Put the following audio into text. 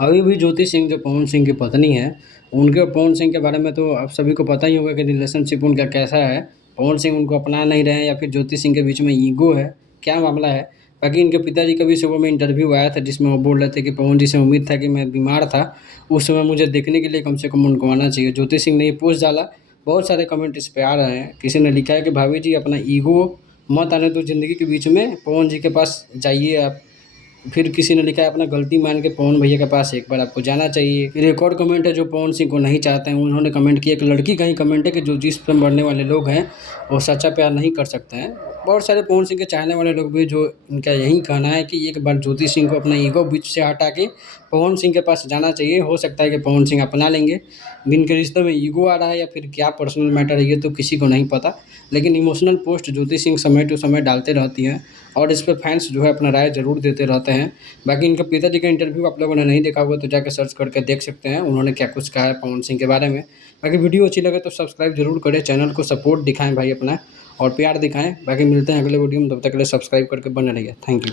अभी भी ज्योति सिंह जो पवन सिंह की पत्नी है, उनके और पवन सिंह के बारे में तो आप सभी को पता ही होगा कि रिलेशनशिप उनका कैसा है। पवन सिंह उनको अपना नहीं रहे हैं या फिर ज्योति सिंह के बीच में ईगो है, क्या मामला है? बाकी इनके पिताजी का भी सुबह में इंटरव्यू आया था जिसमें वो बोल रहे थे कि पवन जी से उम्मीद था कि मैं बीमार था, उस समय मुझे देखने के लिए कम से कम उनको आना चाहिए। ज्योति सिंह ने ये पोस्ट डाला, बहुत सारे कमेंट इस पे आ रहे हैं। किसी ने लिखा है कि भाभी जी अपना ईगो मत आने दो ज़िंदगी के बीच में, पवन जी के पास जाइए आप। फिर किसी ने लिखा है अपना गलती मान के पवन भैया के पास एक बार आपको जाना चाहिए। फिर एक और कमेंट है जो पवन सिंह को नहीं चाहते हैं, उन्होंने कमेंट किया, एक लड़की का ही कमेंट है कि जो जिस पे मरने वाले लोग हैं वो सच्चा प्यार नहीं कर सकते हैं। बहुत सारे पवन सिंह के चाहने वाले लोग भी जो इनका यही कहना है कि एक बार ज्योति सिंह को अपना ईगो बीच से हटा के पवन सिंह के पास जाना चाहिए। हो सकता है कि पवन सिंह अपना लेंगे। इनके रिश्ते में ईगो आ रहा है या फिर क्या पर्सनल मैटर है ये तो किसी को नहीं पता, लेकिन इमोशनल पोस्ट ज्योति सिंह समय टू समय डालते रहती हैं और इस पे फैंस जो है अपना राय ज़रूर देते रहते हैं। बाकी इनके पिताजी का इंटरव्यू आप लोगों ने नहीं देखा होगा तो जाके सर्च करके देख सकते हैं, उन्होंने क्या कुछ कहा है पवन सिंह के बारे में। बाकी वीडियो अच्छी लगे तो सब्सक्राइब ज़रूर करें, चैनल को सपोर्ट दिखाएँ भाई अपना और प्यार दिखाएँ। बाकी मिलते हैं अगले वीडियो में, तब तक के लिए सब्सक्राइब करके बने रहिए। Thank you.